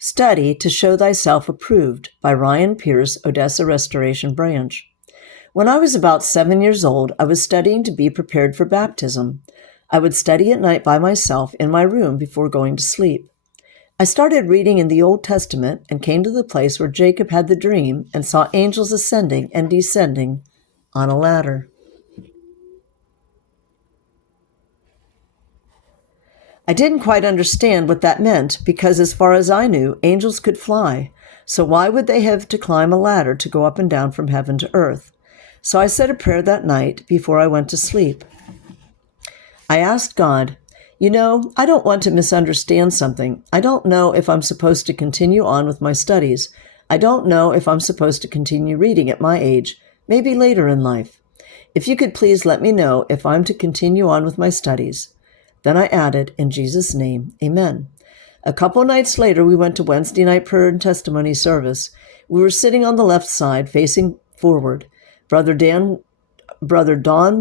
Study to Show Thyself Approved by Ryan Pierce, Odessa Restoration Branch. When I was about 7 years old, I was studying to be prepared for baptism. I would study at night by myself in my room before going to sleep. I started reading in the Old Testament and came to the place where Jacob had the dream and saw angels ascending and descending on a ladder. I didn't quite understand what that meant because, as far as I knew, angels could fly. So why would they have to climb a ladder to go up and down from heaven to earth? So I said a prayer that night before I went to sleep. I asked God, I don't want to misunderstand something. I don't know if I'm supposed to continue on with my studies. I don't know if I'm supposed to continue reading at my age, maybe later in life. If you could please let me know if I'm to continue on with my studies. Then I added, in Jesus' name, amen. A couple nights later, we went to Wednesday night prayer and testimony service. We were sitting on the left side, facing forward. Brother Don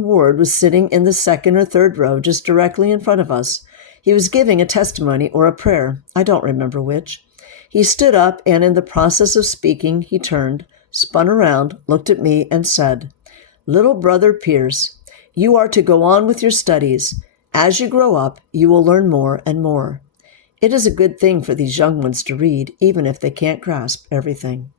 Ward was sitting in the second or third row, just directly in front of us. He was giving a testimony or a prayer. I don't remember which. He stood up, and in the process of speaking, he turned, spun around, looked at me, and said, "Little brother Pierce, you are to go on with your studies. As you grow up, you will learn more and more. It is a good thing for these young ones to read, even if they can't grasp everything."